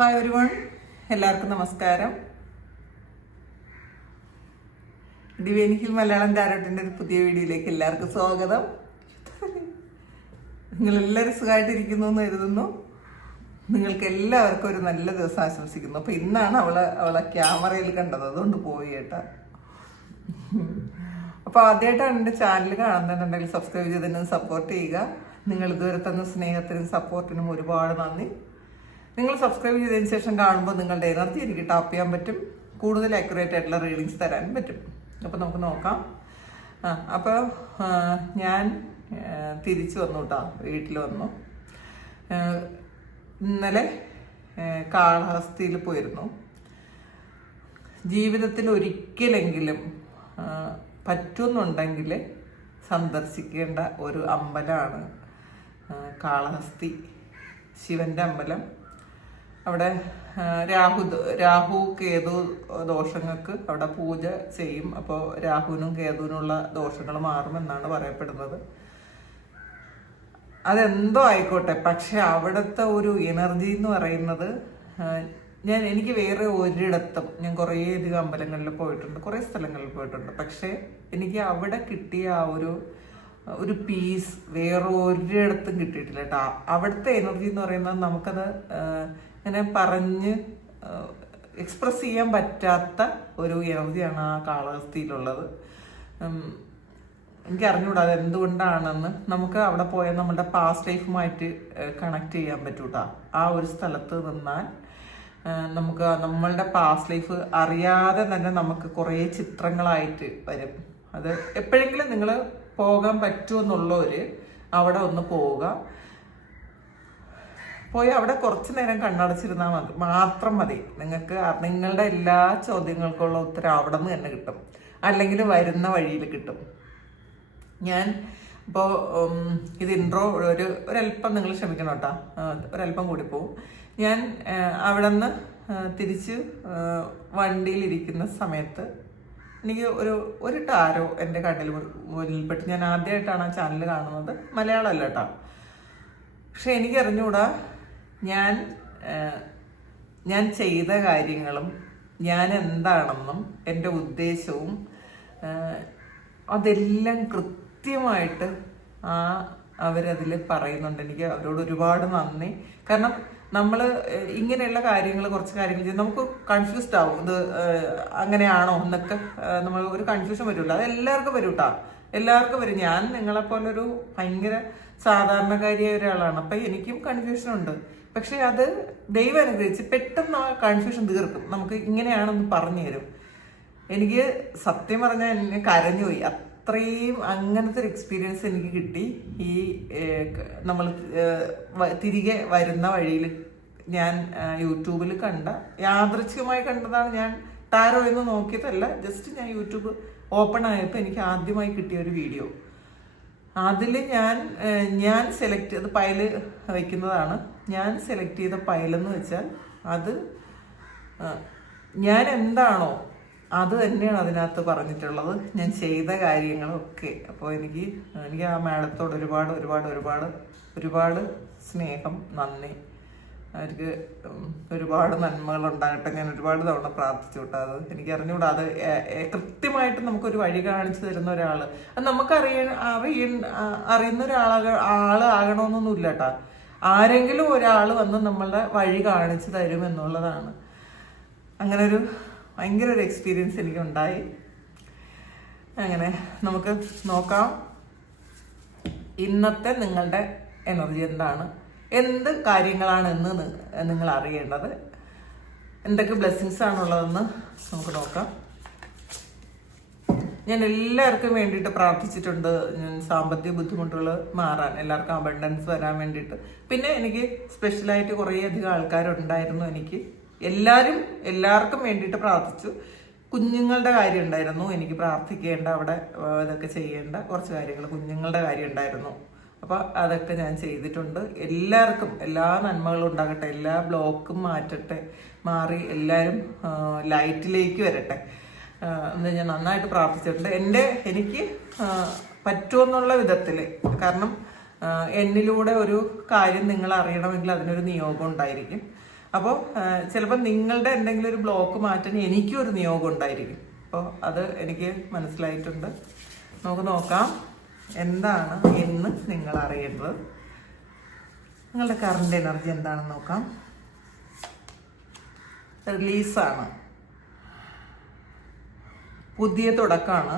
Hi ഒരുവൺ എല്ലാവർക്കും നമസ്കാരം. Hill Malayalam ടാരോട്ടിന്റെ ഒരു പുതിയ വീഡിയോയിലേക്ക് എല്ലാവർക്കും സ്വാഗതം. നിങ്ങൾ എല്ലാവരും സുഖമായിട്ടിരിക്കുന്നു എന്ന് കരുതുന്നു. നിങ്ങൾക്ക് എല്ലാവർക്കും ഒരു നല്ല ദിവസം ആശംസിക്കുന്നു. അപ്പോൾ ഇന്നാണ് അവളെ അവളെ ക്യാമറയിൽ കണ്ടത്. അതുകൊണ്ട് പോയി കേട്ടാ അപ്പോൾ ആദ്യമായിട്ടാണ് എന്റെ ചാനൽ കാണുന്നുണ്ടെങ്കിൽ സബ്സ്ക്രൈബ് ചെയ്തതിനും സപ്പോർട്ട് ചെയ്യുക. നിങ്ങൾ ഇതുവരെ തന്ന സ്നേഹത്തിനും സപ്പോർട്ടിനും ഒരുപാട് നന്ദി. നിങ്ങൾ സബ്സ്ക്രൈബ് ചെയ്തതിന് ശേഷം കാണുമ്പോൾ നിങ്ങളുടെ എനർജി എനിക്ക് ടാപ്പ് ചെയ്യാൻ പറ്റും. കൂടുതൽ അക്യുറേറ്റ് ആയിട്ടുള്ള റീഡിങ്സ് തരാൻ പറ്റും. അപ്പോൾ നമുക്ക് നോക്കാം. ആ അപ്പോൾ ഞാൻ തിരിച്ചു വന്നു കേട്ടോ വീട്ടിൽ വന്നു. ഇന്നലെ കാളഹസ്തിയിൽ പോയിരുന്നു. ജീവിതത്തിൽ ഒരിക്കലെങ്കിലും പറ്റുന്നുണ്ടെങ്കിൽ സന്ദർശിക്കേണ്ട ഒരു അമ്പലമാണ് കാളഹസ്തി. ശിവന്റെ അമ്പലം. അവിടെ രാഹു രാഹു കേതു ദോഷങ്ങൾക്ക് അവിടെ പൂജ ചെയ്യും. അപ്പോൾ രാഹുവിനും കേതുവിനുള്ള ദോഷങ്ങൾ മാറുമെന്നാണ് പറയപ്പെടുന്നത്. അതെന്തോ ആയിക്കോട്ടെ പക്ഷെ അവിടുത്തെ ഒരു എനർജി എന്ന് പറയുന്നത് ഞാൻ എനിക്ക് വേറെ ഒരിടത്തും ഞാൻ കുറേ അധികം അമ്പലങ്ങളിൽ പോയിട്ടുണ്ട് കുറേ സ്ഥലങ്ങളിൽ പോയിട്ടുണ്ട്. പക്ഷേ എനിക്ക് അവിടെ കിട്ടിയ ആ ഒരു ഒരു പീസ് വേറെ ഒരിടത്തും കിട്ടിയിട്ടില്ല കേട്ടോ. അവിടുത്തെ എനർജി എന്ന് പറയുന്നത് നമുക്കത് ഇങ്ങനെ പറഞ്ഞ് എക്സ്പ്രസ് ചെയ്യാൻ പറ്റാത്ത ഒരു എനർജിയാണ് ആ കാലാവസ്ഥയിലുള്ളത് എനിക്ക് അറിഞ്ഞൂടാ അത് എന്തുകൊണ്ടാണെന്ന്. നമുക്ക് അവിടെ പോയാൽ നമ്മുടെ പാസ്റ്റ് ലൈഫുമായിട്ട് കണക്ട് ചെയ്യാൻ പറ്റൂട്ടാ. ആ ഒരു സ്ഥലത്ത് നിന്നാൽ നമുക്ക് നമ്മളുടെ പാസ്റ്റ് ലൈഫ് അറിയാതെ തന്നെ നമുക്ക് കുറേ ചിത്രങ്ങളായിട്ട് വരും. അത് എപ്പോഴെങ്കിലും നിങ്ങൾ പോകാൻ പറ്റുമെന്നുള്ളവര് അവിടെ ഒന്ന് പോവുക. പോയി അവിടെ കുറച്ചു നേരം കണ്ണടച്ചിരുന്നാൽ മതി. മാത്രം മതി. നിങ്ങൾക്ക് നിങ്ങളുടെ എല്ലാ ചോദ്യങ്ങൾക്കുള്ള ഉത്തരം അവിടെ നിന്ന് തന്നെ കിട്ടും. അല്ലെങ്കിൽ വരുന്ന വഴിയിൽ കിട്ടും. ഞാൻ ഇപ്പോൾ ഇത് ഇൻട്രോ ഒരു ഒരല്പം നിങ്ങൾ ക്ഷമിക്കണം കേട്ടോ. ഒരല്പം കൂടി പോവും. ഞാൻ അവിടെ നിന്ന് തിരിച്ച് വണ്ടിയിലിരിക്കുന്ന സമയത്ത് എനിക്ക് ഒരു ഒരു ടാരോ എന്റെ കണ്ണിൽ മുന്നിൽപ്പെട്ട് ഞാൻ ആദ്യമായിട്ടാണ് ആ ചാനൽ കാണുന്നത്. മലയാളമല്ല കേട്ടോ. പക്ഷെ എനിക്ക് അറിഞ്ഞുകൂടാ ഞാൻ ഞാൻ ചെയ്ത കാര്യങ്ങളും ഞാൻ എന്താണെന്നും എന്റെ ഉദ്ദേശവും അതെല്ലാം കൃത്യമായിട്ട് ആ അവരതിൽ പറയുന്നുണ്ട്. എനിക്ക് അവരോട് ഒരുപാട് നന്ദി. കാരണം നമ്മൾ ഇങ്ങനെയുള്ള കാര്യങ്ങൾ കുറച്ച് കാര്യങ്ങൾ ചെയ്ത് നമുക്ക് കൺഫ്യൂസ്ഡ് ആവും. ഇത് അങ്ങനെയാണോ എന്നൊക്കെ നമ്മൾ ഒരു കൺഫ്യൂഷൻ വരുമല്ലോ അത് എല്ലാവർക്കും വരും കേട്ടോ എല്ലാവർക്കും വരും. ഞാൻ നിങ്ങളെപ്പോലൊരു ഭയങ്കര സാധാരണക്കാരിയായ ഒരാളാണ്. അപ്പം എനിക്കും കൺഫ്യൂഷൻ ഉണ്ട്. പക്ഷെ അത് ദൈവം അനുഗ്രഹിച്ച് പെട്ടെന്ന് ആ കൺഫ്യൂഷൻ തീർക്കും. നമുക്ക് ഇങ്ങനെയാണെന്ന് പറഞ്ഞു തരും. എനിക്ക് സത്യം പറഞ്ഞാൽ എന്നെ കരഞ്ഞുപോയി അത്രയും അങ്ങനത്തെ ഒരു എക്സ്പീരിയൻസ് എനിക്ക് കിട്ടി. ഈ നമ്മൾ തിരികെ വരുന്ന വഴിയിൽ ഞാൻ യൂട്യൂബിൽ കണ്ട യാദൃച്ഛികമായി കണ്ടതാണ് ഞാൻ ടാരോ എന്ന് നോക്കിയതല്ല. ജസ്റ്റ് ഞാൻ യൂട്യൂബ് ഓപ്പൺ ആയപ്പോൾ എനിക്ക് ആദ്യമായി കിട്ടിയ ഒരു വീഡിയോ അതിൽ ഞാൻ ഞാൻ സെലക്ട് അത് പയൽ വയ്ക്കുന്നതാണ്. ഞാൻ സെലക്ട് ചെയ്ത ഫയലെന്ന് വെച്ചാൽ അത് ഞാൻ എന്താണോ അത് തന്നെയാണ് അതിനകത്ത് പറഞ്ഞിട്ടുള്ളത്. ഞാൻ ചെയ്ത കാര്യങ്ങളൊക്കെ. അപ്പോൾ എനിക്ക് എനിക്ക് ആ മാഡത്തോട് ഒരുപാട് ഒരുപാട് ഒരുപാട് ഒരുപാട് സ്നേഹം നന്ദി. അവർക്ക് ഒരുപാട് നന്മകൾ ഉണ്ടാകട്ടെ. ഞാൻ ഒരുപാട് തവണ പ്രാർത്ഥിച്ചു വിട്ടത് എനിക്ക് അറിഞ്ഞുകൂടാ. അത് കൃത്യമായിട്ട് നമുക്കൊരു വഴി കാണിച്ചു തരുന്ന ഒരാൾ അത് നമുക്കറിയ അറിയ അറിയ അറിയുന്ന ഒരാളാക ആളാകണമെന്നൊന്നുമില്ല കേട്ടാ. ആരെങ്കിലും ഒരാൾ വന്ന് നമ്മളുടെ വഴി കാണിച്ചു തരും എന്നുള്ളതാണ്. അങ്ങനെ ഒരു ഭയങ്കര ഒരു എക്സ്പീരിയൻസ് എനിക്ക് ഉണ്ടായി അങ്ങനെ നമുക്ക് നോക്കാം. ഇന്നത്തെ നിങ്ങളുടെ എനർജി എന്താണ്? എന്ത് കാര്യങ്ങളാണ് എന്ന് നിങ്ങൾ അറിയേണ്ടത്. എന്തൊക്കെ ബ്ലെസ്സിങ്സ് ആണുള്ളതെന്ന് നമുക്ക് നോക്കാം. ഞാൻ എല്ലാവർക്കും വേണ്ടിയിട്ട് പ്രാർത്ഥിച്ചിട്ടുണ്ട്. ഞാൻ സാമ്പത്തിക ബുദ്ധിമുട്ടുകൾ മാറാൻ എല്ലാവർക്കും അബണ്ടൻസ് വരാൻ വേണ്ടിയിട്ട്. പിന്നെ എനിക്ക് സ്പെഷ്യലായിട്ട് കുറേ അധികം ആൾക്കാരുണ്ടായിരുന്നു എനിക്ക്. എല്ലാവരും എല്ലാവർക്കും വേണ്ടിയിട്ട് പ്രാർത്ഥിച്ചു. കുഞ്ഞുങ്ങളുടെ കാര്യം ഉണ്ടായിരുന്നു. എനിക്ക് പ്രാർത്ഥിക്കേണ്ട അവിടെ ഇതൊക്കെ ചെയ്യേണ്ട കുറച്ച് കാര്യങ്ങൾ കുഞ്ഞുങ്ങളുടെ കാര്യം ഉണ്ടായിരുന്നു. അപ്പോൾ അതൊക്കെ ഞാൻ ചെയ്തിട്ടുണ്ട്. എല്ലാവർക്കും എല്ലാ നന്മകളും ഉണ്ടാകട്ടെ എല്ലാ ബ്ലോക്കും മാറ്റട്ടെ മാറി എല്ലാവരും ലൈറ്റിലേക്ക് വരട്ടെ. ആ, എന്ന് ഞാൻ നന്നായിട്ട് പ്രാർത്ഥിച്ചിട്ടുണ്ട്. എന്റെ എനിക്ക് പറ്റുമെന്നുള്ള വിധത്തിൽ കാരണം എന്നിലൂടെ ഒരു കാര്യം നിങ്ങൾ അറിയണമെങ്കിൽ അതിനൊരു നിയോഗം ഉണ്ടായിരിക്കും. അപ്പോൾ ചിലപ്പോൾ നിങ്ങളുടെ എന്തെങ്കിലും ഒരു ബ്ലോക്ക് മാറ്റാൻ എനിക്കും ഒരു നിയോഗം ഉണ്ടായിരിക്കും. അപ്പോൾ അത് എനിക്ക് മനസ്സിലായിട്ടുണ്ട്. നമുക്ക് നോക്കാം. എന്താണ് എന്ന് നിങ്ങൾ അറിയേണ്ടത്? നിങ്ങളുടെ കറണ്ട് എനർജി എന്താണെന്ന് നോക്കാം. റിലീസാണ് പുതിയ തുടക്കമാണ്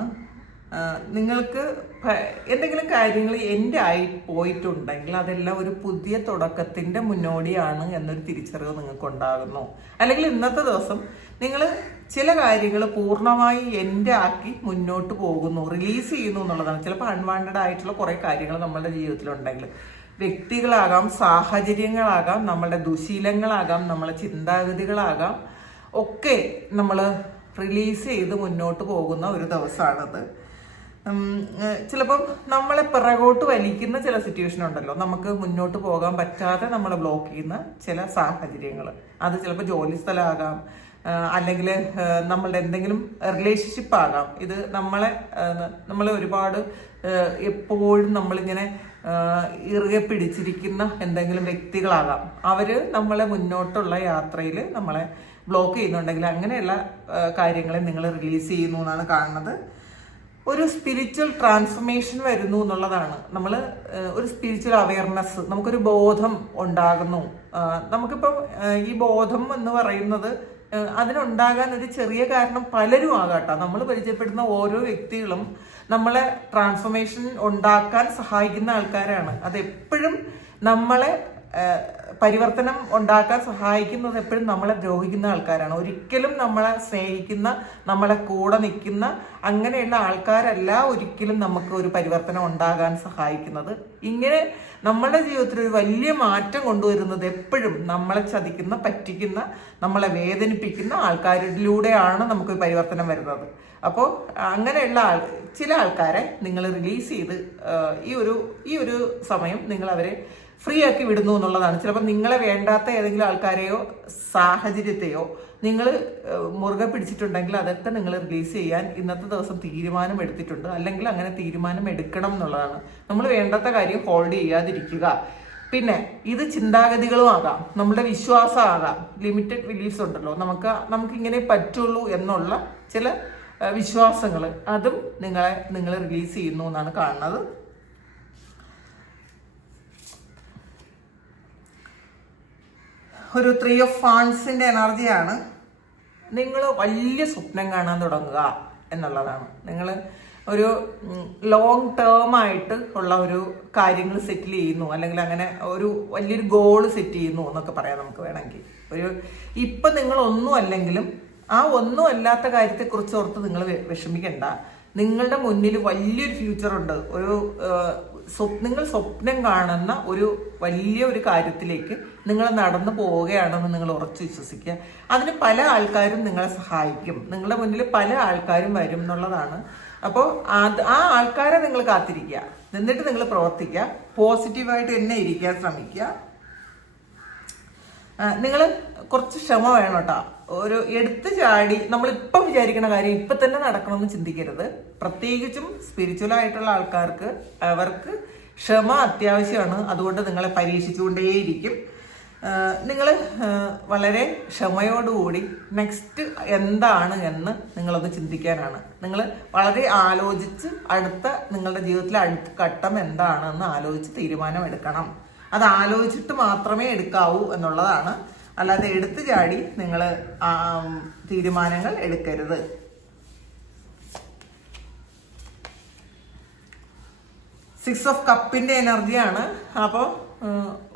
നിങ്ങൾക്ക് എന്തെങ്കിലും കാര്യങ്ങൾ എന്റെ ആയി പോയിട്ടുണ്ടെങ്കിൽ അതെല്ലാം ഒരു പുതിയ തുടക്കത്തിന്റെ മുന്നോടിയാണ് എന്നൊരു തിരിച്ചറിവ് നിങ്ങൾക്ക് ഉണ്ടാകുന്നു അല്ലെങ്കിൽ ഇന്നത്തെ ദിവസം നിങ്ങൾ ചില കാര്യങ്ങൾ പൂർണമായി എന്റെ ആക്കി മുന്നോട്ട് പോകുന്നു റിലീസ് ചെയ്യുന്നു എന്നുള്ളതാണ്. ചിലപ്പോൾ അൺവാണ്ടഡ് ആയിട്ടുള്ള കുറേ കാര്യങ്ങൾ നമ്മളുടെ ജീവിതത്തിലുണ്ടെങ്കിൽ. വ്യക്തികളാകാം സാഹചര്യങ്ങളാകാം നമ്മളുടെ ദുശീലങ്ങളാകാം നമ്മളെ ചിന്താഗതികളാകാം ഒക്കെ നമ്മൾ റിലീസ് ചെയ്ത് മുന്നോട്ട് പോകുന്ന ഒരു ദിവസമാണത്. ചിലപ്പം നമ്മളെ പിറകോട്ട് വലിക്കുന്ന ചില സിറ്റുവേഷൻ ഉണ്ടല്ലോ. നമുക്ക് മുന്നോട്ട് പോകാൻ പറ്റാതെ നമ്മളെ ബ്ലോക്ക് ചെയ്യുന്ന ചില സാഹചര്യങ്ങൾ അത് ചിലപ്പോൾ ജോലി സ്ഥലമാകാം അല്ലെങ്കിൽ നമ്മളുടെ എന്തെങ്കിലും റിലേഷൻഷിപ്പ് ആകാം. ഇത് നമ്മളെ നമ്മളെ ഒരുപാട് എപ്പോഴും നമ്മളിങ്ങനെ ഇറുകെ പിടിച്ചിരിക്കുന്ന എന്തെങ്കിലും വ്യക്തികളാകാം. അവർ നമ്മളെ മുന്നോട്ടുള്ള യാത്രയിൽ നമ്മളെ ബ്ലോക്ക് ചെയ്യുന്നുണ്ടെങ്കിൽ അങ്ങനെയുള്ള കാര്യങ്ങളെ നിങ്ങൾ റിലീസ് ചെയ്യുന്നു എന്നാണ് കാണുന്നത്. ഒരു സ്പിരിച്വൽ ട്രാൻസ്ഫർമേഷൻ വരുന്നു എന്നുള്ളതാണ്. നമ്മൾ ഒരു സ്പിരിച്വൽ അവയർനെസ് നമുക്കൊരു ബോധം ഉണ്ടാകുന്നു. നമുക്കിപ്പം ഈ ബോധം എന്ന് പറയുന്നത് അതിനുണ്ടാകാൻ ഒരു ചെറിയ കാരണം പലരും ആകാട്ടോ. നമ്മൾ പരിചയപ്പെടുന്ന ഓരോ വ്യക്തികളും നമ്മളെ ട്രാൻസ്ഫർമേഷൻ ഉണ്ടാക്കാൻ സഹായിക്കുന്ന ആൾക്കാരാണ്. അതെപ്പോഴും നമ്മളെ പരിവർത്തനം ഉണ്ടാക്കാൻ സഹായിക്കുന്നത് എപ്പോഴും നമ്മളെ ദ്രോഹിക്കുന്ന ആൾക്കാരാണ്. ഒരിക്കലും നമ്മളെ സ്നേഹിക്കുന്ന നമ്മളെ കൂടെ നിൽക്കുന്ന അങ്ങനെയുള്ള ആൾക്കാരല്ല ഒരിക്കലും നമുക്ക് ഒരു പരിവർത്തനം ഉണ്ടാകാൻ സഹായിക്കുന്നത്. ഇങ്ങനെ നമ്മുടെ ജീവിതത്തിൽ ഒരു വലിയ മാറ്റം കൊണ്ടുവരുന്നത് എപ്പോഴും നമ്മളെ ചതിക്കുന്ന പറ്റിക്കുന്ന നമ്മളെ വേദനിപ്പിക്കുന്ന ആൾക്കാരിലൂടെയാണ് നമുക്ക് പരിവർത്തനം വരുന്നത്. അപ്പോൾ അങ്ങനെയുള്ള ആൾ ചില ആൾക്കാരെ നിങ്ങൾ റിലീസ് ചെയ്ത് ഈ ഒരു ഈ ഒരു സമയം നിങ്ങൾ അവരെ ഫ്രീ ആക്കി വിടുന്നു എന്നുള്ളതാണ്. ചിലപ്പോൾ നിങ്ങളെ വേണ്ടാത്ത ഏതെങ്കിലും ആൾക്കാരെയോ സാഹചര്യത്തെയോ നിങ്ങൾ മുറുകെ പിടിച്ചിട്ടുണ്ടെങ്കിൽ അതൊക്കെ നിങ്ങൾ റിലീസ് ചെയ്യാൻ ഇന്നത്തെ ദിവസം തീരുമാനം എടുത്തിട്ടുണ്ട്. അല്ലെങ്കിൽ അങ്ങനെ തീരുമാനം എടുക്കണം എന്നുള്ളതാണ്. നമ്മൾ വേണ്ടാത്ത കാര്യം ഹോൾഡ് ചെയ്യാതിരിക്കുക. പിന്നെ ഇത് ചിന്താഗതികളും ആകാം. നമ്മുടെ വിശ്വാസമാകാം ലിമിറ്റഡ് ബിലീഫ്സ് ഉണ്ടല്ലോ. നമുക്ക് നമുക്ക് ഇങ്ങനെ പറ്റുള്ളൂ എന്നുള്ള ചില വിശ്വാസങ്ങൾ. അതും നിങ്ങളെ നിങ്ങൾ റിലീസ് ചെയ്യുന്നു എന്നാണ് കാണുന്നത്. ഒരു ത്രീ ഓഫ് ഫാൻസിന്റെ എനർജിയാണ് നിങ്ങൾ വലിയ സ്വപ്നം കാണാൻ തുടങ്ങുക എന്നുള്ളതാണ്. നിങ്ങൾ ഒരു ലോങ് ടേം ആയിട്ട് ഉള്ള ഒരു കാര്യങ്ങൾ സെറ്റിൽ ചെയ്യുന്നു. അല്ലെങ്കിൽ അങ്ങനെ ഒരു വലിയൊരു ഗോൾ സെറ്റ് ചെയ്യുന്നു എന്നൊക്കെ പറയാം നമുക്ക് വേണമെങ്കിൽ. ഒരു ഇപ്പം നിങ്ങൾ ഒന്നും അല്ലെങ്കിലും ആ ഒന്നും അല്ലാത്ത കാര്യത്തെക്കുറിച്ച് ഓർത്ത് നിങ്ങൾ വിഷമിക്കണ്ട. നിങ്ങളുടെ മുന്നിൽ വലിയൊരു ഫ്യൂച്ചർ ഉണ്ട്. ഒരു നിങ്ങൾ സ്വപ്നം കാണുന്ന ഒരു വലിയ ഒരു കാര്യത്തിലേക്ക് നിങ്ങൾ നടന്നു പോവുകയാണെന്ന് നിങ്ങൾ ഉറച്ചു വിശ്വസിക്കുക. അതിന് പല ആൾക്കാരും നിങ്ങളെ സഹായിക്കും. നിങ്ങളുടെ മുന്നിൽ പല ആൾക്കാരും വരും എന്നുള്ളതാണ്. അപ്പോൾ അത് ആ ആൾക്കാരെ നിങ്ങൾ കാത്തിരിക്കുക. എന്നിട്ട് നിങ്ങൾ പ്രവർത്തിക്കുക. പോസിറ്റീവായിട്ട് തന്നെ ഇരിക്കാൻ ശ്രമിക്കുക. നിങ്ങൾ കുറച്ച് ക്ഷമ വേണം കേട്ടോ. ഒരു എടുത്തു ചാടി നമ്മൾ ഇപ്പൊ വിചാരിക്കുന്ന കാര്യം ഇപ്പം തന്നെ നടക്കണമെന്ന് ചിന്തിക്കരുത്. പ്രത്യേകിച്ചും സ്പിരിച്വൽ ആയിട്ടുള്ള ആൾക്കാർക്ക് അവർക്ക് ക്ഷമ അത്യാവശ്യമാണ്. അതുകൊണ്ട് നിങ്ങളെ പരീക്ഷിച്ചുകൊണ്ടേയിരിക്കും. നിങ്ങൾ വളരെ ക്ഷമയോടുകൂടി നെക്സ്റ്റ് എന്താണ് എന്ന് നിങ്ങളൊന്ന് ചിന്തിക്കാനാണ്. നിങ്ങൾ വളരെ ആലോചിച്ച് അടുത്ത നിങ്ങളുടെ ജീവിതത്തിലെ അടുത്ത ഘട്ടം എന്താണെന്ന് ആലോചിച്ച് തീരുമാനം എടുക്കണം അത് ആലോചിച്ചിട്ട് മാത്രമേ എടുക്കാവൂ എന്നുള്ളതാണ്. അല്ലാതെ എടുത്തു ചാടി നിങ്ങൾ തീരുമാനങ്ങൾ എടുക്കരുത്. സിക്സ് ഓഫ് കപ്പിന്റെ എനർജിയാണ്. അപ്പോൾ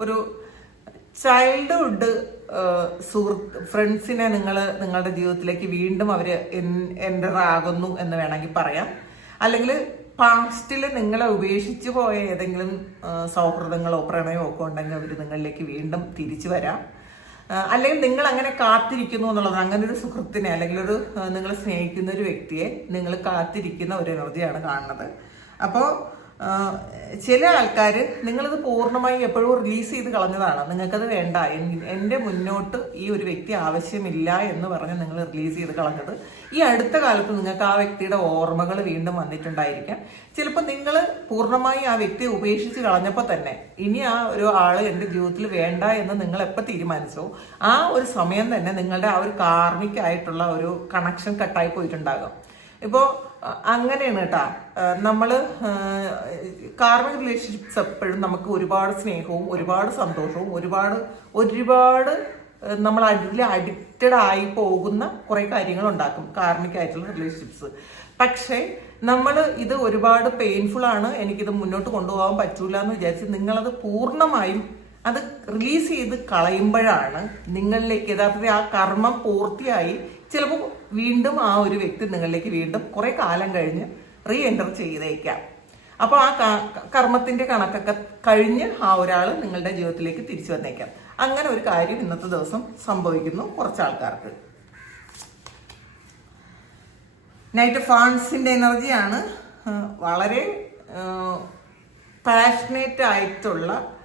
ഒരു ചൈൽഡ്ഹുഡ് സുഹൃത്ത് ഫ്രണ്ട്സിനെ നിങ്ങൾ നിങ്ങളുടെ ജീവിതത്തിലേക്ക് വീണ്ടും അവർ എന്റർ ആകുന്നു എന്ന് വേണമെങ്കിൽ പറയാം. അല്ലെങ്കിൽ പാസ്റ്റിൽ നിങ്ങളെ ഉപേക്ഷിച്ചു പോയ ഏതെങ്കിലും സൗഹൃദങ്ങളോ പ്രണയമോ ഒക്കെ ഉണ്ടെങ്കിൽ അവർ നിങ്ങളിലേക്ക് വീണ്ടും തിരിച്ചു വരാം. അല്ലെങ്കിൽ നിങ്ങൾ അങ്ങനെ കാത്തിരിക്കുന്നു എന്നുള്ളത് അങ്ങനെ ഒരു സുഹൃത്തിനെ അല്ലെങ്കിൽ ഒരു നിങ്ങൾ സ്നേഹിക്കുന്ന ഒരു വ്യക്തിയെ നിങ്ങൾ കാത്തിരിക്കുന്ന ഒരു എനർജിയാണ് കാണുന്നത്. അപ്പോൾ ചില ആൾക്കാർ നിങ്ങളിത് പൂർണമായും എപ്പോഴും റിലീസ് ചെയ്ത് കളഞ്ഞതാണ്. നിങ്ങൾക്കത് വേണ്ട. എന്റെ മുന്നോട്ട് ഈ ഒരു വ്യക്തി ആവശ്യമില്ല എന്ന് പറഞ്ഞ് നിങ്ങൾ റിലീസ് ചെയ്ത് കളഞ്ഞത്. ഈ അടുത്ത കാലത്ത് നിങ്ങൾക്ക് ആ വ്യക്തിയുടെ ഓർമ്മകൾ വീണ്ടും വന്നിട്ടുണ്ടായിരിക്കാം. ചിലപ്പോൾ നിങ്ങൾ പൂർണമായി ആ വ്യക്തിയെ ഉപേക്ഷിച്ച് കളഞ്ഞപ്പോൾ തന്നെ ഇനി ആ ഒരു ആൾ എന്റെ ജീവിതത്തിൽ വേണ്ട എന്ന് നിങ്ങൾ എപ്പോൾ തീരുമാനിച്ചോ ആ ഒരു സമയം തന്നെ നിങ്ങളുടെ ആ ഒരു കാർമികമായിട്ടുള്ള ഒരു കണക്ഷൻ കട്ടായി പോയിട്ടുണ്ടാകും. ഇപ്പോൾ അങ്ങനെയാണ് കേട്ടാ നമ്മൾ കാർമിക് റിലേഷൻഷിപ്സ് എപ്പോഴും നമുക്ക് ഒരുപാട് സ്നേഹവും ഒരുപാട് സന്തോഷവും ഒരുപാട് ഒരുപാട് നമ്മൾ അതിൽ അഡിക്റ്റഡ് ആയി പോകുന്ന കുറേ കാര്യങ്ങൾ ഉണ്ടാക്കും കാർമിക് ആയിട്ടുള്ള റിലേഷൻഷിപ്സ് പക്ഷേ നമ്മൾ ഇത് ഒരുപാട് പെയിൻഫുൾ ആണ് എനിക്കിത് മുന്നോട്ട് കൊണ്ടുപോകാൻ പറ്റൂല എന്ന് വിചാരിച്ച് നിങ്ങളത് പൂർണമായും അത് റിലീസ് ചെയ്ത് കളയുമ്പോഴാണ് നിങ്ങളിലേക്ക് യഥാർത്ഥത്തിൽ ആ കർമ്മം പൂർത്തിയായി. ചിലപ്പോൾ വീണ്ടും ആ ഒരു വ്യക്തി നിങ്ങളിലേക്ക് വീണ്ടും കുറെ കാലം കഴിഞ്ഞ് റീ എന്റർ ചെയ്തേക്കാം. അപ്പോൾ ആ കർമ്മത്തിന്റെ കണക്കൊക്കെ കഴിഞ്ഞ് ആ ഒരാൾ നിങ്ങളുടെ ജീവിതത്തിലേക്ക് തിരിച്ചു വന്നേക്കാം. അങ്ങനെ ഒരു കാര്യം ഇന്നത്തെ ദിവസം സംഭവിക്കുന്നു കുറച്ച് ആൾക്കാർക്ക്. നൈറ്റ് ഫാൻസിന്റെ എനർജിയാണ് വളരെ പാഷനേറ്റ് ആയിട്ടുള്ള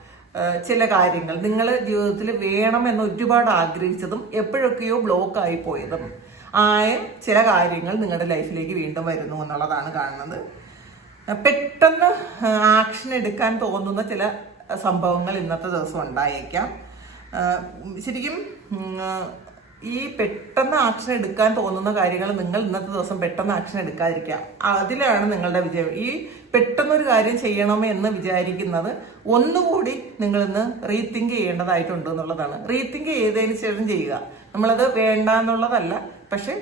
ചില കാര്യങ്ങൾ. നിങ്ങൾ ജീവിതത്തിൽ വേണമെന്ന് ഒരുപാട് ആഗ്രഹിച്ചതും എപ്പോഴൊക്കെയോ ബ്ലോക്ക് ആയി പോയതും. ആയ ചില കാര്യങ്ങൾ നിങ്ങളുടെ ലൈഫിലേക്ക് വീണ്ടും വരുന്നു എന്നുള്ളതാണ് കാണുന്നത്. പെട്ടെന്ന് ആക്ഷൻ എടുക്കാൻ തോന്നുന്ന ചില സംഭവങ്ങൾ ഇന്നത്തെ ദിവസം ഉണ്ടായേക്കാം. ശരിക്കും ഈ പെട്ടെന്ന് ആക്ഷൻ എടുക്കാൻ തോന്നുന്ന കാര്യങ്ങൾ നിങ്ങൾ ഇന്നത്തെ ദിവസം പെട്ടെന്ന് ആക്ഷൻ എടുക്കാതിരിക്കാം അതിലാണ് നിങ്ങളുടെ വിജയം. ഈ പെട്ടെന്നൊരു കാര്യം ചെയ്യണമെന്ന് വിചാരിക്കുന്നത് ഒന്നുകൂടി നിങ്ങൾ ഇന്ന് റീതിങ്ക് ചെയ്യേണ്ടതായിട്ടുണ്ട് എന്നുള്ളതാണ്. റീതിങ്ക് ചെയ്തതിന് ശേഷം ചെയ്യുക. നമ്മളത് വേണ്ട എന്നുള്ളതല്ല പക്ഷെ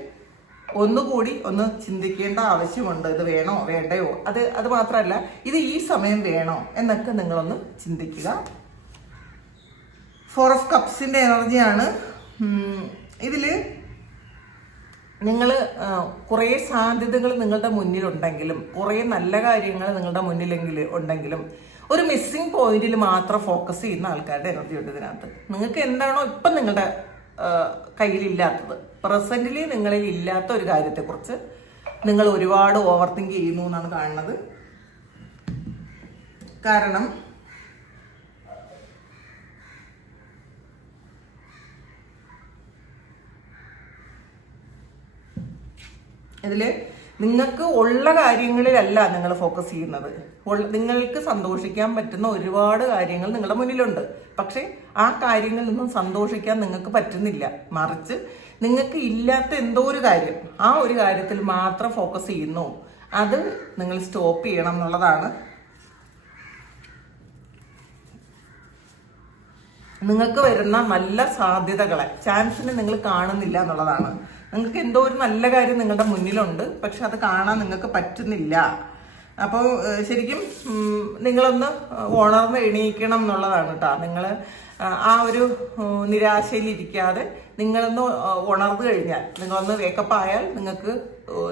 ഒന്നുകൂടി ഒന്ന് ചിന്തിക്കേണ്ട ആവശ്യമുണ്ട്. ഇത് വേണോ? വേണ്ടയോ? അത് അത് മാത്രമല്ല ഇത് ഈ സമയം വേണോ എന്നൊക്കെ നിങ്ങളൊന്ന് ചിന്തിക്കുക. ഫോർ ഓഫ് കപ്സിന്റെ എനർജിയാണ് ഇതിൽ നിങ്ങൾ കുറേ സാധ്യതകൾ നിങ്ങളുടെ മുന്നിലുണ്ടെങ്കിലും കുറേ നല്ല കാര്യങ്ങൾ നിങ്ങളുടെ മുന്നിലെങ്കിൽ ഉണ്ടെങ്കിലും ഒരു മിസ്സിംഗ് പോയിന്റിൽ മാത്രം ഫോക്കസ് ചെയ്യുന്ന ആൾക്കാരുടെ എനർജി ഉണ്ട് ഇതിനകത്ത്. നിങ്ങൾക്ക് എന്താണോ ഇപ്പം നിങ്ങളുടെ കയ്യിലില്ലാത്തത്. പ്രസന്റിലി നിങ്ങളിൽ ഇല്ലാത്ത ഒരു കാര്യത്തെക്കുറിച്ച് നിങ്ങൾ ഒരുപാട് ഓവർ തിങ്ക് ചെയ്യുന്നു എന്നാണ് കാണുന്നത്. കാരണം ഇതിൽ നിങ്ങൾക്ക് ഉള്ള കാര്യങ്ങളിലല്ല നിങ്ങൾ ഫോക്കസ് ചെയ്യുന്നത്. നിങ്ങൾക്ക് സന്തോഷിക്കാൻ പറ്റുന്ന ഒരുപാട് കാര്യങ്ങൾ നിങ്ങളുടെ മുന്നിലുണ്ട്. പക്ഷേ ആ കാര്യങ്ങളിൽ നിന്നും സന്തോഷിക്കാൻ നിങ്ങൾക്ക് പറ്റുന്നില്ല. മറിച്ച് നിങ്ങൾക്ക് ഇല്ലാത്ത എന്തോ ഒരു കാര്യം ആ ഒരു കാര്യത്തിൽ മാത്രം ഫോക്കസ് ചെയ്യുന്നു. അത് നിങ്ങൾ സ്റ്റോപ്പ് ചെയ്യണം എന്നുള്ളതാണ്. നിങ്ങൾക്ക് വരുന്ന നല്ല സാധ്യതകളെ ചാൻസിനെ നിങ്ങൾ കാണുന്നില്ല എന്നുള്ളതാണ്. നിങ്ങൾക്ക് എന്തോ ഒരു നല്ല കാര്യം നിങ്ങളുടെ മുന്നിലുണ്ട് പക്ഷെ അത് കാണാൻ നിങ്ങൾക്ക് പറ്റുന്നില്ല. അപ്പോൾ ശരിക്കും നിങ്ങളൊന്ന് ഉണർന്ന് എണീക്കണം എന്നുള്ളതാണ് കേട്ടോ നിങ്ങൾ ആ ഒരു നിരാശയിലിരിക്കാതെ നിങ്ങളൊന്ന് ഉണർന്നു കഴിഞ്ഞാൽ നിങ്ങളൊന്ന് വേക്കപ്പ് ആയാൽ നിങ്ങൾക്ക്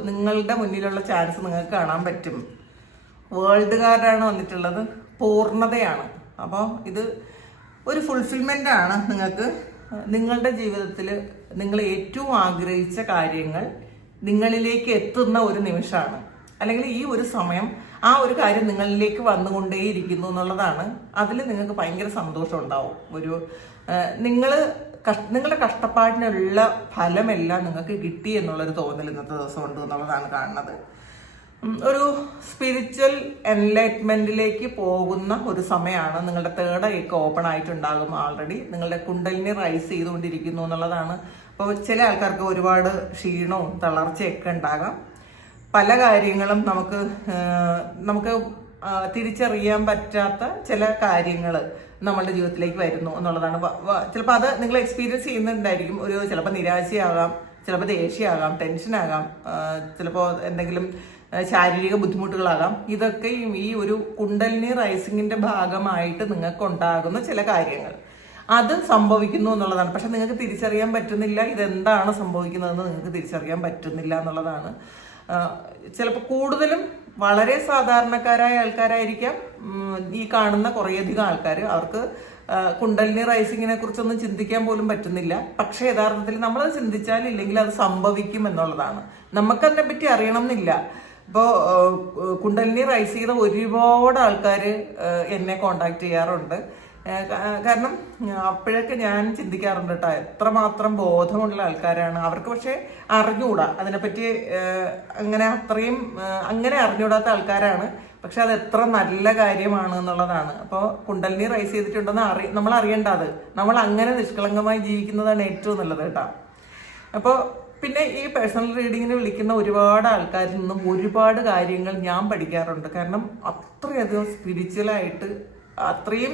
നിങ്ങളുടെ മുന്നിലുള്ള ചാൻസ് നിങ്ങൾക്ക് കാണാൻ പറ്റും. വേൾഡ് കാർഡാണ് വന്നിട്ടുള്ളത് പൂർണതയാണ്. അപ്പോൾ ഇത് ഒരു ഫുൾഫിൽമെന്റ് ആണ് നിങ്ങൾക്ക് നിങ്ങളുടെ ജീവിതത്തിൽ നിങ്ങൾ ഏറ്റവും ആഗ്രഹിച്ച കാര്യങ്ങൾ നിങ്ങളിലേക്ക് എത്തുന്ന ഒരു നിമിഷമാണ്. അല്ലെങ്കിൽ ഈ ഒരു സമയം ആ ഒരു കാര്യം നിങ്ങളിലേക്ക് വന്നുകൊണ്ടേയിരിക്കുന്നു എന്നുള്ളതാണ്. അതിൽ നിങ്ങൾക്ക് ഭയങ്കര സന്തോഷം ഉണ്ടാവും. ഒരു നിങ്ങൾ നിങ്ങളുടെ കഷ്ടപ്പാടിനുള്ള ഫലമെല്ലാം നിങ്ങൾക്ക് കിട്ടി എന്നുള്ളൊരു തോന്നൽ ഇന്നത്തെ ദിവസം ഉണ്ട് എന്നുള്ളതാണ് കാണുന്നത്. ഒരു സ്പിരിച്വൽ എൻലൈറ്റ്മെന്റിലേക്ക് പോകുന്ന ഒരു സമയമാണ്. നിങ്ങളുടെ തേർഡ് ഐക്ക് ഓപ്പൺ ആയിട്ടുണ്ടാകും ആൾറെഡി നിങ്ങളുടെ കുണ്ടലിനെ റൈസ് ചെയ്തുകൊണ്ടിരിക്കുന്നു എന്നുള്ളതാണ്. അപ്പോൾ ചില ആൾക്കാർക്ക് ഒരുപാട് ക്ഷീണവും തളർച്ചയൊക്കെ ഉണ്ടാകാം. പല കാര്യങ്ങളും നമുക്ക് നമുക്ക് തിരിച്ചറിയാൻ പറ്റാത്ത ചില കാര്യങ്ങൾ നമ്മളുടെ ജീവിതത്തിലേക്ക് വരുന്നു എന്നുള്ളതാണ്. ചിലപ്പോൾ അത് നിങ്ങൾ എക്സ്പീരിയൻസ് ചെയ്യുന്നുണ്ടായിരിക്കും. ഒരു ചിലപ്പോൾ നിരാശയാകാം ചിലപ്പോൾ ദേഷ്യമാകാം ടെൻഷനാകാം ചിലപ്പോൾ എന്തെങ്കിലും ശാരീരിക ബുദ്ധിമുട്ടുകളാകാം. ഇതൊക്കെ ഈ- ഒരു കുണ്ടലിനി റൈസിങ്ങിന്റെ ഭാഗമായിട്ട് നിങ്ങൾക്ക് ഉണ്ടാകുന്ന ചില കാര്യങ്ങൾ. അത് സംഭവിക്കുന്നു എന്നുള്ളതാണ്. പക്ഷെ നിങ്ങൾക്ക് തിരിച്ചറിയാൻ പറ്റുന്നില്ല ഇതെന്താണ് സംഭവിക്കുന്നതെന്ന് നിങ്ങൾക്ക് തിരിച്ചറിയാൻ പറ്റുന്നില്ല എന്നുള്ളതാണ്. ചിലപ്പോൾ കൂടുതലും വളരെ സാധാരണക്കാരായ ആൾക്കാരായിരിക്കാം. ഈ കാണുന്ന കുറേയധികം ആൾക്കാർ അവർക്ക് കുണ്ടലിനി റൈസിങ്ങിനെ കുറിച്ചൊന്നും ചിന്തിക്കാൻ പോലും പറ്റുന്നില്ല. പക്ഷെ യഥാർത്ഥത്തിൽ നമ്മളത് ചിന്തിച്ചാൽ ഇല്ലെങ്കിൽ അത് സംഭവിക്കും എന്നുള്ളതാണ്. നമുക്കതിനെ പറ്റി അറിയണം എന്നില്ല. ഇപ്പോൾ കുണ്ടലിനി റൈസ് ചെയ്ത ഒരുപാട് ആൾക്കാർ എന്നെ കോണ്ടാക്ട് ചെയ്യാറുണ്ട്. കാരണം അപ്പോഴൊക്കെ ഞാൻ ചിന്തിക്കാറുണ്ട് കേട്ടോ എത്രമാത്രം ബോധമുള്ള ആൾക്കാരാണ്. അവർക്ക് പക്ഷേ അറിഞ്ഞുകൂടാ അതിനെപ്പറ്റി അങ്ങനെ അത്രയും അങ്ങനെ അറിഞ്ഞുകൂടാത്ത ആൾക്കാരാണ്. പക്ഷെ അത് എത്ര നല്ല കാര്യമാണ് എന്നുള്ളതാണ്. അപ്പോൾ കുണ്ടലിനി റൈസ് ചെയ്തിട്ടുണ്ടെന്ന് അറി നമ്മൾ അറിയേണ്ട അത്. നമ്മൾ അങ്ങനെ നിഷ്കളങ്കമായി ജീവിക്കുന്നതാണ് ഏറ്റവും നല്ലത് കേട്ടോ അപ്പോൾ പിന്നെ ഈ പേഴ്സണൽ റീഡിങ്ങിന് വിളിക്കുന്ന ഒരുപാട് ആൾക്കാരിൽ നിന്നും ഒരുപാട് കാര്യങ്ങൾ ഞാൻ പഠിക്കാറുണ്ട്. കാരണം അത്രയധികം സ്പിരിച്വലായിട്ട് അത്രയും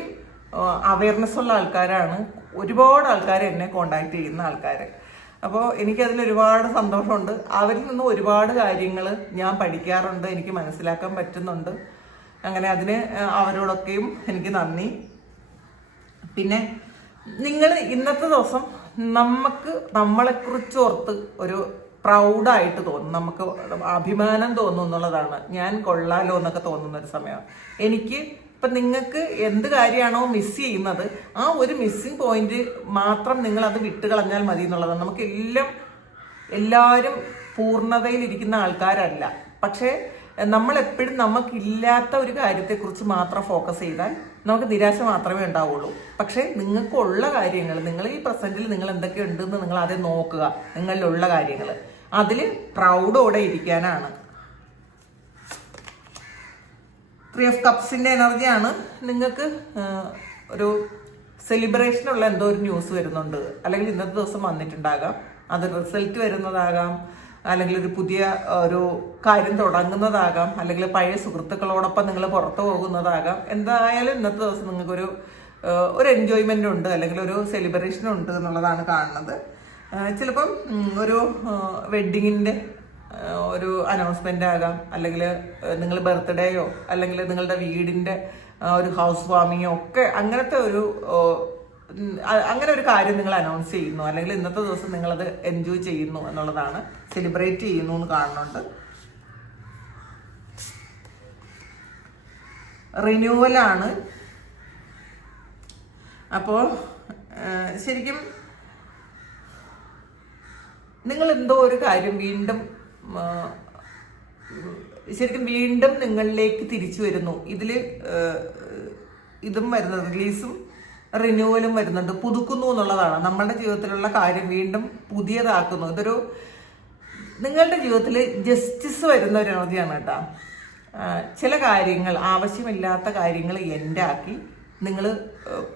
അവയർനെസ് ഉള്ള ആൾക്കാരാണ്. ഒരുപാട് ആൾക്കാർ എന്നെ കോണ്ടാക്ട് ചെയ്യുന്ന ആൾക്കാർ അപ്പോൾ എനിക്കതിൽ ഒരുപാട് സന്തോഷമുണ്ട്. അവരിൽ നിന്ന് ഒരുപാട് കാര്യങ്ങൾ ഞാൻ പഠിക്കാറുണ്ട്. എനിക്ക് മനസ്സിലാക്കാൻ പറ്റുന്നുണ്ട്. അങ്ങനെ അതിന് അവരോടൊക്കെയും എനിക്ക് നന്ദി. പിന്നെ നിങ്ങൾ ഇന്നത്തെ ദിവസം നമുക്ക് നമ്മളെക്കുറിച്ച് ഓർത്ത് ഒരു പ്രൗഡായിട്ട് തോന്നും. നമുക്ക് അഭിമാനം തോന്നും എന്നുള്ളതാണ്. ഞാൻ കൊള്ളാലോ എന്നൊക്കെ തോന്നുന്ന ഒരു സമയമാണ്. എനിക്ക് ഇപ്പം നിങ്ങൾക്ക് എന്ത് കാര്യമാണോ മിസ് ചെയ്യുന്നത് ആ ഒരു മിസ്സിങ് പോയിന്റ് മാത്രം നിങ്ങൾ അത് വിട്ട് കളഞ്ഞാൽ മതി എന്നുള്ളതാണ്. നമുക്ക് എല്ലാം എല്ലാവരും പൂർണതയിലിരിക്കുന്ന ആൾക്കാരല്ല. പക്ഷേ നമ്മൾ എപ്പോഴും നമുക്കില്ലാത്ത ഒരു കാര്യത്തെക്കുറിച്ച് മാത്രം ഫോക്കസ് ചെയ്താൽ നമുക്ക് നിരാശ മാത്രമേ ഉണ്ടാവുള്ളൂ. പക്ഷേ നിങ്ങൾക്കുള്ള കാര്യങ്ങൾ നിങ്ങൾ ഈ പ്രസന്റിൽ നിങ്ങൾ എന്തൊക്കെ ഉണ്ടെന്ന് നിങ്ങൾ ആദ്യം നോക്കുക. നിങ്ങളിലുള്ള കാര്യങ്ങൾ. അതിൽ പ്രൗഡോടെ ഇരിക്കാനാണ്. ത്രീ ഓഫ് കപ്സിന്റെ എനർജിയാണ് നിങ്ങൾക്ക് ഒരു സെലിബ്രേഷനുള്ള എന്തോ ഒരു ന്യൂസ് വരുന്നുണ്ട്. അല്ലെങ്കിൽ ഇന്നത്തെ ദിവസം വന്നിട്ടുണ്ടാകാം. അത് റിസൾട്ട് വരുന്നതാകാം. അല്ലെങ്കിൽ ഒരു പുതിയ ഒരു കാര്യം തുടങ്ങുന്നതാകാം അല്ലെങ്കിൽ പഴയ സുഹൃത്തുക്കളോടൊപ്പം നിങ്ങൾ പുറത്തു പോകുന്നതാകാം. എന്തായാലും ഇന്നത്തെ ദിവസം നിങ്ങൾക്കൊരു ഒരു എൻജോയ്മെന്റ് ഉണ്ട് അല്ലെങ്കിൽ ഒരു സെലിബ്രേഷൻ ഉണ്ട് എന്നുള്ളതാണ് കാണുന്നത്. ചിലപ്പം ഒരു വെഡ്ഡിങ്ങിന്റെ ഒരു അനൗൺസ്മെന്റ് ആകാം അല്ലെങ്കിൽ നിങ്ങൾ ബർത്ത്ഡേയോ അല്ലെങ്കിൽ നിങ്ങളുടെ വീടിന്റെ ഒരു ഹൗസ് വാമിങ്ങോ ഒക്കെ അങ്ങനത്തെ ഒരു അങ്ങനെ ഒരു കാര്യം നിങ്ങൾ അനൗൺസ് ചെയ്യുന്നു. അല്ലെങ്കിൽ ഇന്നത്തെ ദിവസം നിങ്ങളത് എൻജോയ് ചെയ്യുന്നു എന്നുള്ളതാണ്. സെലിബ്രേറ്റ് ചെയ്യുന്നു എന്ന് കാണുന്നുണ്ട്. റിന്യൂവലാണ് അപ്പോ ശരിക്കും നിങ്ങൾ എന്തോ ഒരു കാര്യം വീണ്ടും ശരിക്കും വീണ്ടും നിങ്ങളിലേക്ക് തിരിച്ചു വരുന്നു. ഇതിൽ ഇതും വരുന്നത് റിലീസും റിന്യൂവലും വരുന്നുണ്ട്. പുതുക്കുന്നു എന്നുള്ളതാണ്. നമ്മളുടെ ജീവിതത്തിലുള്ള കാര്യം വീണ്ടും പുതിയതാക്കുന്നു. ഇതൊരു നിങ്ങളുടെ ജീവിതത്തിൽ ജസ്റ്റിസ് വരുന്ന ഒരു എനർജിയാണ് കേട്ടോ. ചില കാര്യങ്ങൾ ആവശ്യമില്ലാത്ത കാര്യങ്ങൾ എന്റെ ആക്കി നിങ്ങൾ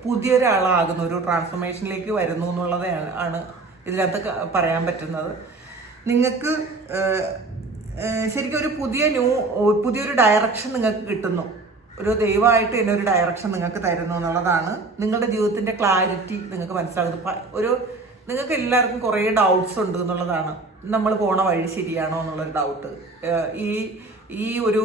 പുതിയൊരാളാകുന്നു ഒരു ട്രാൻസ്ഫോർമേഷനിലേക്ക് വരുന്നു എന്നുള്ളത് ആണ് ഇതിനകത്ത് പറയാൻ പറ്റുന്നത്. നിങ്ങൾക്ക് ശരിക്കും ഒരു പുതിയ ന്യൂ പുതിയൊരു ഡയറക്ഷൻ നിങ്ങൾക്ക് കിട്ടുന്നു. ഒരു ദൈവമായിട്ട് എന്നെ ഒരു ഡയറക്ഷൻ നിങ്ങൾക്ക് തരുന്നു എന്നുള്ളതാണ്. നിങ്ങളുടെ ജീവിതത്തിന്റെ ക്ലാരിറ്റി നിങ്ങൾക്ക് മനസ്സിലാകുന്നത്. ഒരു നിങ്ങൾക്ക് എല്ലാവർക്കും കുറേ ഡൗട്ട്സ് ഉണ്ട് എന്നുള്ളതാണ്. നമ്മൾ പോണ വഴി ശരിയാണോ എന്നുള്ളൊരു ഡൗട്ട് ഈ ഈ ഒരു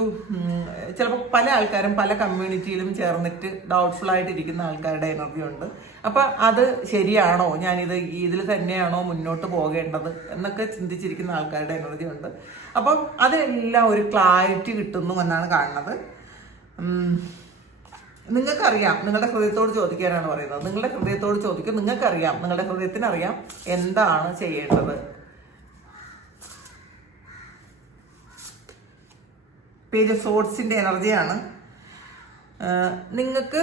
ചിലപ്പോൾ പല ആൾക്കാരും പല കമ്മ്യൂണിറ്റിയിലും ചേർന്നിട്ട് ഡൗട്ട്ഫുൾ ആയിട്ട് ഇരിക്കുന്ന ആൾക്കാരുടെ എനർജി ഉണ്ട്. അപ്പം അത് ശരിയാണോ? ഞാനിത് ഇതിൽ തന്നെയാണോ മുന്നോട്ട് പോകേണ്ടത് എന്നൊക്കെ ചിന്തിച്ചിരിക്കുന്ന ആൾക്കാരുടെ എനർജി ഉണ്ട്. അപ്പം അതെല്ലാം ഒരു ക്ലാരിറ്റി കിട്ടുന്നു എന്നാണ് കാണുന്നത്. നിങ്ങൾക്കറിയാം നിങ്ങളുടെ ഹൃദയത്തോട് ചോദിക്കാനാണ് പറയുന്നത്. നിങ്ങളുടെ ഹൃദയത്തോട് ചോദിക്കും നിങ്ങൾക്കറിയാം നിങ്ങളുടെ ഹൃദയത്തിനറിയാം എന്താണ് ചെയ്യേണ്ടത്. പേജ് ഓഫ് എനർജിയാണ്. നിങ്ങൾക്ക്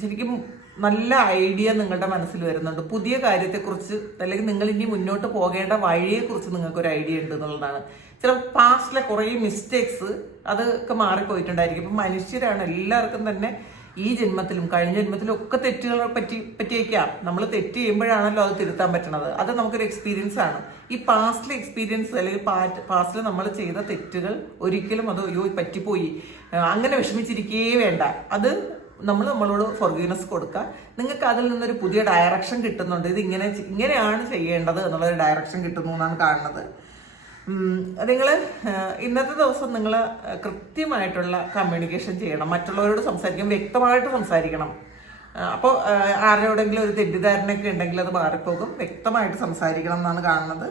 ശരിക്കും നല്ല ഐഡിയ നിങ്ങളുടെ മനസ്സിൽ വരുന്നുണ്ട്. പുതിയ കാര്യത്തെക്കുറിച്ച് അല്ലെങ്കിൽ നിങ്ങൾ ഇനി മുന്നോട്ട് പോകേണ്ട വഴിയെക്കുറിച്ച് നിങ്ങൾക്ക് ഒരു ഐഡിയ ഉണ്ട് എന്നുള്ളതാണ്. ചില പാസ്റ്റിലെ കുറേ മിസ്റ്റേക്സ് അതൊക്കെ മാറിപ്പോയിട്ടുണ്ടായിരിക്കും. ഇപ്പം മനുഷ്യരാണ് എല്ലാവർക്കും തന്നെ ഈ ജന്മത്തിലും കഴിഞ്ഞ ജന്മത്തിലും ഒക്കെ തെറ്റുകളെ പറ്റി പറ്റിയേക്കാം നമ്മൾ തെറ്റ് ചെയ്യുമ്പോഴാണല്ലോ അത് തിരുത്താൻ പറ്റണത്. അത് നമുക്കൊരു എക്സ്പീരിയൻസ് ആണ്. ഈ പാസ്റ്റിലെ എക്സ്പീരിയൻസ് അല്ലെങ്കിൽ പാസ്റ്റിൽ നമ്മൾ ചെയ്ത തെറ്റുകൾ ഒരിക്കലും അത് അയ്യോ പറ്റിപ്പോയി. അങ്ങനെ വിഷമിച്ചിരിക്കേ വേണ്ട. അത് നമ്മൾ നമ്മളോട് ഫൊർഗീനസ് കൊടുക്കുക നിങ്ങൾക്ക് അതിൽ നിന്നൊരു പുതിയ ഡയറക്ഷൻ കിട്ടുന്നുണ്ട്. ഇത് ഇങ്ങനെ ഇങ്ങനെയാണ് ചെയ്യേണ്ടത് എന്നുള്ളൊരു ഡയറക്ഷൻ കിട്ടുന്നു എന്നാണ് കാണുന്നത്. നിങ്ങൾ ഇന്നത്തെ ദിവസം നിങ്ങൾ കൃത്യമായിട്ടുള്ള കമ്മ്യൂണിക്കേഷൻ ചെയ്യണം. മറ്റുള്ളവരോട് സംസാരിക്കും വ്യക്തമായിട്ട് സംസാരിക്കണം. അപ്പോൾ ആരോടെങ്കിലും ഒരു തെറ്റിദ്ധാരണയൊക്കെ ഉണ്ടെങ്കിൽ അത് മാറിപ്പോകും. വ്യക്തമായിട്ട് സംസാരിക്കണം എന്നാണ് കാണുന്നത്.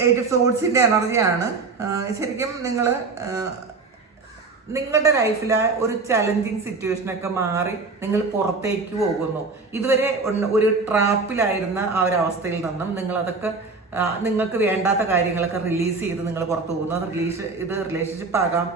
എയ്റ്റ് സോഡ്സിന്റെ എനർജിയാണ് ശരിക്കും നിങ്ങൾ നിങ്ങളുടെ ലൈഫിലെ ഒരു ചലഞ്ചിങ് സിറ്റുവേഷനൊക്കെ മാറി നിങ്ങൾ പുറത്തേക്ക് പോകുന്നു. ഇതുവരെ ഒരു ട്രാപ്പിലായിരുന്ന ആ ഒരു അവസ്ഥയിൽ നിന്നും നിങ്ങൾ അതൊക്കെ നിങ്ങൾക്ക് വേണ്ടാത്ത കാര്യങ്ങളൊക്കെ റിലീസ് ചെയ്ത് നിങ്ങൾ പുറത്തു പോകുന്നു. റിലീസ് ഇത് റിലേഷൻഷിപ്പ് ആകാം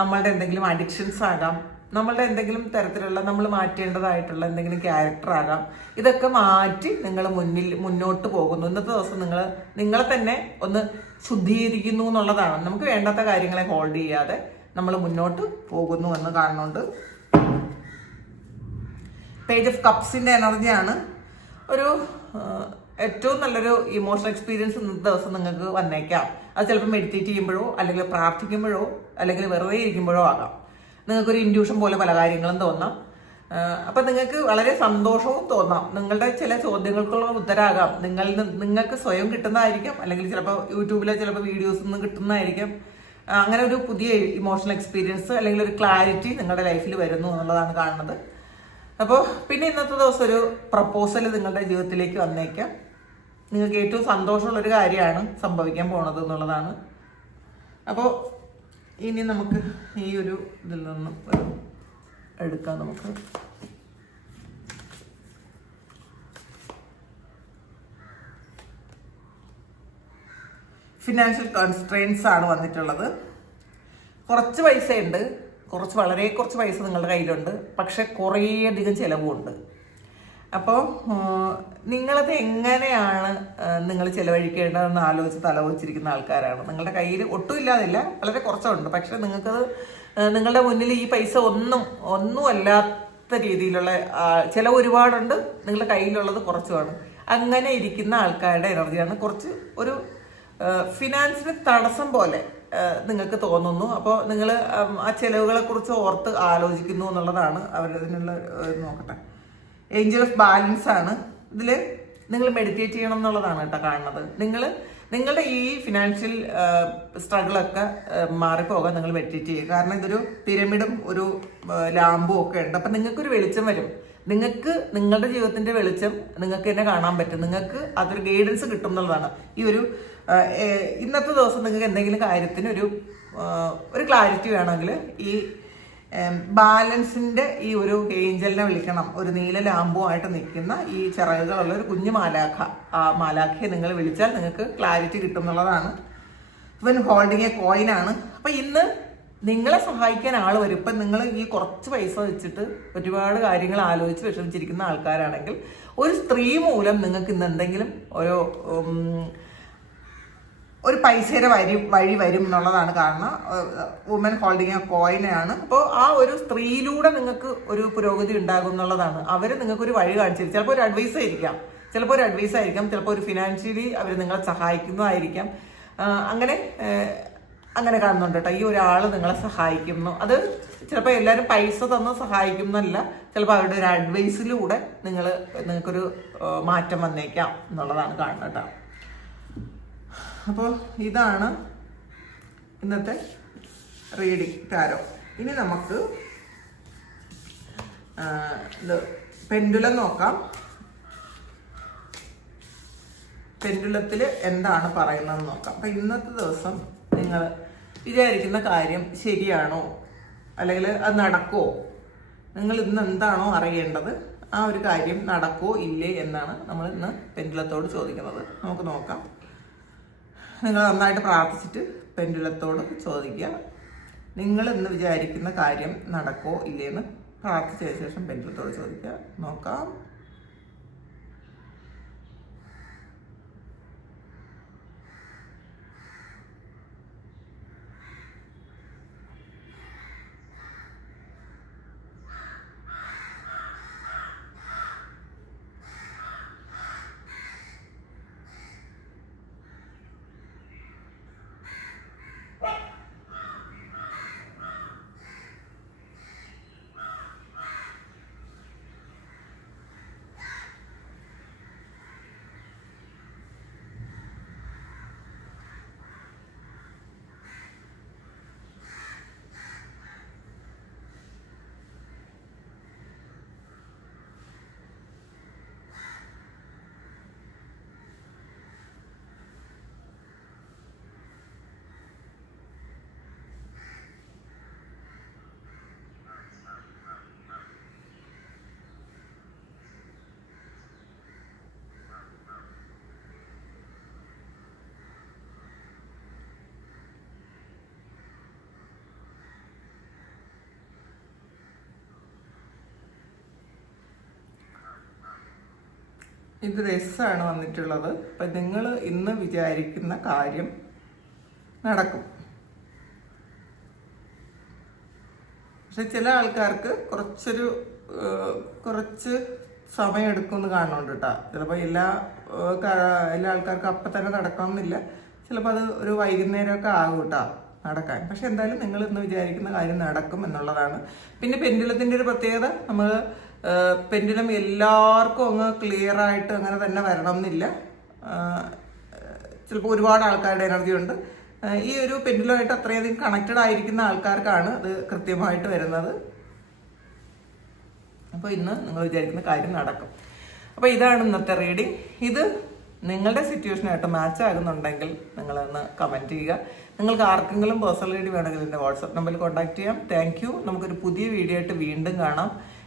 നമ്മളുടെ എന്തെങ്കിലും അഡിക്ഷൻസ് ആകാം നമ്മളുടെ എന്തെങ്കിലും തരത്തിലുള്ള നമ്മൾ മാറ്റേണ്ടതായിട്ടുള്ള എന്തെങ്കിലും ക്യാരക്ടർ ആകാം. ഇതൊക്കെ മാറ്റി നിങ്ങൾ മുന്നിൽ മുന്നോട്ട് പോകുന്നു. ഇന്നത്തെ ദിവസം നിങ്ങൾ നിങ്ങളെ തന്നെ ഒന്ന് ശുദ്ധീകരിക്കുന്നു എന്നുള്ളതാണ്. നമുക്ക് വേണ്ടാത്ത കാര്യങ്ങളെ ഹോൾഡ് ചെയ്യാതെ നമ്മൾ മുന്നോട്ട് പോകുന്നു എന്ന് കാണുന്നുണ്ട്. പേജ് ഓഫ് കപ്സിന്റെ എനർജിയാണ്. ഒരു ഏറ്റവും നല്ലൊരു ഇമോഷണൽ എക്സ്പീരിയൻസ് ഇന്നത്തെ ദിവസം നിങ്ങൾക്ക് വന്നേക്കാം. അത് ചിലപ്പോൾ മെഡിറ്റേറ്റ് ചെയ്യുമ്പോഴോ അല്ലെങ്കിൽ പ്രാർത്ഥിക്കുമ്പോഴോ അല്ലെങ്കിൽ വെറുതെ ഇരിക്കുമ്പോഴോ ആകാം. നിങ്ങൾക്കൊരു ഇൻഡ്യൂഷൻ പോലെ പല കാര്യങ്ങളും തോന്നാം. അപ്പം നിങ്ങൾക്ക് വളരെ സന്തോഷവും തോന്നാം. നിങ്ങളുടെ ചില ചോദ്യങ്ങൾക്കുള്ള ഉത്തരമാകാം നിന്ന് നിങ്ങൾക്ക് സ്വയം കിട്ടുന്നതായിരിക്കാം. അല്ലെങ്കിൽ ചിലപ്പോൾ യൂട്യൂബിലെ ചിലപ്പോൾ വീഡിയോസ് ഒന്നും കിട്ടുന്നതായിരിക്കാം. അങ്ങനെ ഒരു പുതിയ ഇമോഷണൽ എക്സ്പീരിയൻസ് അല്ലെങ്കിൽ ഒരു ക്ലാരിറ്റി നിങ്ങളുടെ ലൈഫിൽ വരുന്നു എന്നുള്ളതാണ് കാണുന്നത്. അപ്പോൾ പിന്നെ ഇന്നത്തെ ദിവസം ഒരു പ്രപ്പോസൽ നിങ്ങളുടെ ജീവിതത്തിലേക്ക് വന്നേക്കാം. നിങ്ങൾക്ക് ഏറ്റവും സന്തോഷമുള്ള ഒരു കാര്യമാണ് സംഭവിക്കാൻ പോണത് എന്നുള്ളതാണ്. അപ്പോൾ ഇനി നമുക്ക് ഈ ഒരു ഇതിൽ നിന്നും ഒരു എടുക്കാം നമുക്ക്. ഫിനാൻഷ്യൽ കോൺസ്ട്രെയിൻസ് ആണ് വന്നിട്ടുള്ളത്. കുറച്ച് പൈസ ഉണ്ട് കുറച്ച് വളരെ കുറച്ച് പൈസ നിങ്ങളുടെ കയ്യിലുണ്ട്. പക്ഷെ കുറേയധികം ചിലവുമുണ്ട്. അപ്പോൾ നിങ്ങളത് എങ്ങനെയാണ് നിങ്ങൾ ചിലവഴിക്കേണ്ടതെന്ന് ആലോചിച്ച് തലവച്ചിരിക്കുന്ന ആൾക്കാരാണ്. നിങ്ങളുടെ കയ്യിൽ ഒട്ടും ഇല്ലാതില്ല. വളരെ കുറച്ചുണ്ട്. പക്ഷെ നിങ്ങൾക്കത് നിങ്ങളുടെ മുന്നിൽ ഈ പൈസ ഒന്നും ഒന്നും അല്ലാത്ത രീതിയിലുള്ള ചിലവ് ഒരുപാടുണ്ട്. നിങ്ങളുടെ കയ്യിലുള്ളത് കുറച്ചുമാണ്. അങ്ങനെ ഇരിക്കുന്ന ആൾക്കാരുടെ എനർജിയാണ് കുറച്ച് ഒരു ഫിനാൻസിന് തടസ്സം പോലെ നിങ്ങൾക്ക് തോന്നുന്നു. അപ്പോൾ നിങ്ങൾ ആ ചെലവുകളെ കുറിച്ച് ഓർത്ത് ആലോചിക്കുന്നു എന്നുള്ളതാണ് അവരതിനുള്ള നോക്കട്ടെ. ഏഞ്ചൽ ഓഫ് ബാലൻസ് ആണ്. ഇതിൽ നിങ്ങൾ മെഡിറ്റേറ്റ് ചെയ്യണം എന്നുള്ളതാണ് കേട്ടോ കാണുന്നത്. നിങ്ങൾ നിങ്ങളുടെ ഈ ഫിനാൻഷ്യൽ സ്ട്രഗിളൊക്കെ മാറിപ്പോകാൻ നിങ്ങൾ മെഡിറ്റേറ്റ് ചെയ്യുക. കാരണം ഇതൊരു പിരമിഡും ഒരു ലാമ്പും ഒക്കെ ഉണ്ട്. അപ്പം നിങ്ങൾക്കൊരു വെളിച്ചം വരും. നിങ്ങൾക്ക് നിങ്ങളുടെ ജീവിതത്തിന്റെ വെളിച്ചം നിങ്ങൾക്ക് തന്നെ കാണാൻ പറ്റും. നിങ്ങൾക്ക് അതൊരു ഗൈഡൻസ് കിട്ടും എന്നുള്ളതാണ്. ഈ ഒരു ഇന്നത്തെ ദിവസം നിങ്ങൾക്ക് എന്തെങ്കിലും കാര്യത്തിന് ഒരു ഒരു ക്ലാരിറ്റി വേണമെങ്കിൽ ഈ ബാലൻസിന്റെ ഈ ഒരു ഏഞ്ചലിനെ വിളിക്കണം. ഒരു നീല ലാമ്പുമായിട്ട് നിൽക്കുന്ന ഈ ചിറകുകളുള്ള ഒരു കുഞ്ഞു മാലാഖ ആ മാലാഖയെ നിങ്ങൾ വിളിച്ചാൽ നിങ്ങൾക്ക് ക്ലാരിറ്റി കിട്ടും എന്നുള്ളതാണ്. ഇവൻ ഹോൾഡിങ് എ കോയിനാണ് അപ്പൊ ഇന്ന് നിങ്ങളെ സഹായിക്കാൻ ആൾ വരും. ഇപ്പം നിങ്ങൾ ഈ കുറച്ച് പൈസ വെച്ചിട്ട് ഒരുപാട് കാര്യങ്ങൾ ആലോചിച്ച് വിഷമിച്ചിരിക്കുന്ന ആൾക്കാരാണെങ്കിൽ ഒരു സ്ത്രീ മൂലം നിങ്ങൾക്ക് ഇന്ന് എന്തെങ്കിലും ഒരു ഒരു പൈസയുടെ വരി വഴി വരും എന്നുള്ളതാണ് കാരണം. വുമൻ ഹോൾഡിങ് എ കോയിനാണ് അപ്പോൾ ആ ഒരു സ്ത്രീയിലൂടെ നിങ്ങൾക്ക് ഒരു പുരോഗതി ഉണ്ടാകും എന്നുള്ളതാണ്. അവർ നിങ്ങൾക്ക് ഒരു വഴി കാണിച്ചു തരും. ചിലപ്പോൾ ഒരു അഡ്വൈസ് ആയിരിക്കാം. ചിലപ്പോൾ ഒരു അഡ്വൈസ് ആയിരിക്കാം. ചിലപ്പോൾ ഒരു ഫിനാൻഷ്യലി അവർ നിങ്ങളെ സഹായിക്കുന്നതായിരിക്കാം. അങ്ങനെ അങ്ങനെ കാണുന്നുണ്ട് കേട്ടോ. ഈ ഒരാൾ നിങ്ങളെ സഹായിക്കുന്നു. അത് ചിലപ്പോൾ എല്ലാവരും പൈസ തന്ന് സഹായിക്കുന്നല്ല ചിലപ്പോൾ അവരുടെ ഒരു അഡ്വൈസിലൂടെ നിങ്ങൾ നിങ്ങൾക്കൊരു മാറ്റം വന്നേക്കാം എന്നുള്ളതാണ് കാണുന്നത് കേട്ടോ. അപ്പോൾ ഇതാണ് ഇന്നത്തെ റീഡിങ് താരോ ഇനി നമുക്ക് ഇത് പെൻഡുലം നോക്കാം. പെൻഡുലത്തിൽ എന്താണ് പറയുന്നതെന്ന് നോക്കാം. അപ്പം ഇന്നത്തെ ദിവസം നിങ്ങൾ വിചാരിക്കുന്ന കാര്യം ശരിയാണോ? അല്ലെങ്കിൽ അത് നടക്കുമോ നിങ്ങൾ ഇന്ന് എന്താണോ അറിയേണ്ടത് ആ ഒരു കാര്യം നടക്കുമോ ഇല്ലേ എന്നാണ് നമ്മൾ ഇന്ന് പെൻഡുലത്തോട് ചോദിക്കുന്നത്. നമുക്ക് നോക്കാം. നിങ്ങൾ നന്നായിട്ട് പ്രാർത്ഥിച്ചിട്ട് പെൻഡുലത്തോട് ചോദിക്കുക. നിങ്ങൾ ഇന്ന് വിചാരിക്കുന്ന കാര്യം നടക്കോ ഇല്ലേന്ന് പ്രാർത്ഥിച്ചതിന് ശേഷം പെൻഡുലത്തോട് ചോദിക്കുക. നോക്കാം. ഇത് രസമാണ് വന്നിട്ടുള്ളത്. അപ്പം നിങ്ങൾ ഇന്ന് വിചാരിക്കുന്ന കാര്യം നടക്കും. പക്ഷെ ചില ആൾക്കാർക്ക് കുറച്ചൊരു കുറച്ച് സമയം എടുക്കുമെന്ന് കാണുന്നുണ്ട് കേട്ടോ ചിലപ്പോൾ എല്ലാ എല്ലാ ആൾക്കാർക്കും അപ്പം തന്നെ നടക്കണമെന്നില്ല ചിലപ്പോൾ അത് ഒരു വൈകുന്നേരമൊക്കെ ആകും കേട്ടോ നടക്കാൻ. പക്ഷെ എന്തായാലും നിങ്ങൾ ഇന്ന് വിചാരിക്കുന്ന കാര്യം നടക്കും എന്നുള്ളതാണ്. പിന്നെ പെൻഡുലത്തിന്റെ ഒരു പ്രത്യേകത നമ്മൾ പെൻഡുലം എല്ലാവർക്കും അങ്ങ് ക്ലിയർ ആയിട്ട് അങ്ങനെ തന്നെ വരണം എന്നില്ല ചിലപ്പോൾ ഒരുപാട് ആൾക്കാരുടെ എനർജി ഉണ്ട്. ഈ ഒരു പെൻഡുലമായിട്ട് അത്രയധികം കണക്റ്റഡ് ആയിരിക്കുന്ന ആൾക്കാർക്കാണ് അത് കൃത്യമായിട്ട് വരുന്നത്. അപ്പോൾ ഇന്ന് നിങ്ങൾ വിചാരിക്കുന്ന കാര്യം നടക്കും. അപ്പോൾ ഇതാണ് ഇന്നത്തെ റീഡിംഗ് ഇത് നിങ്ങളുടെ സിറ്റുവേഷനായിട്ട് മാച്ച് ആകുന്നുണ്ടെങ്കിൽ നിങ്ങളൊന്ന് കമന്റ് ചെയ്യുക. നിങ്ങൾക്ക് ആർക്കെങ്കിലും പേഴ്സണൽ റീഡിംഗ് വേണമെങ്കിൽ എന്റെ വാട്സപ്പ് നമ്പറിൽ കോൺടാക്ട് ചെയ്യാം. താങ്ക് യു നമുക്കൊരു പുതിയ വീഡിയോ ആയിട്ട് വീണ്ടും കാണാം.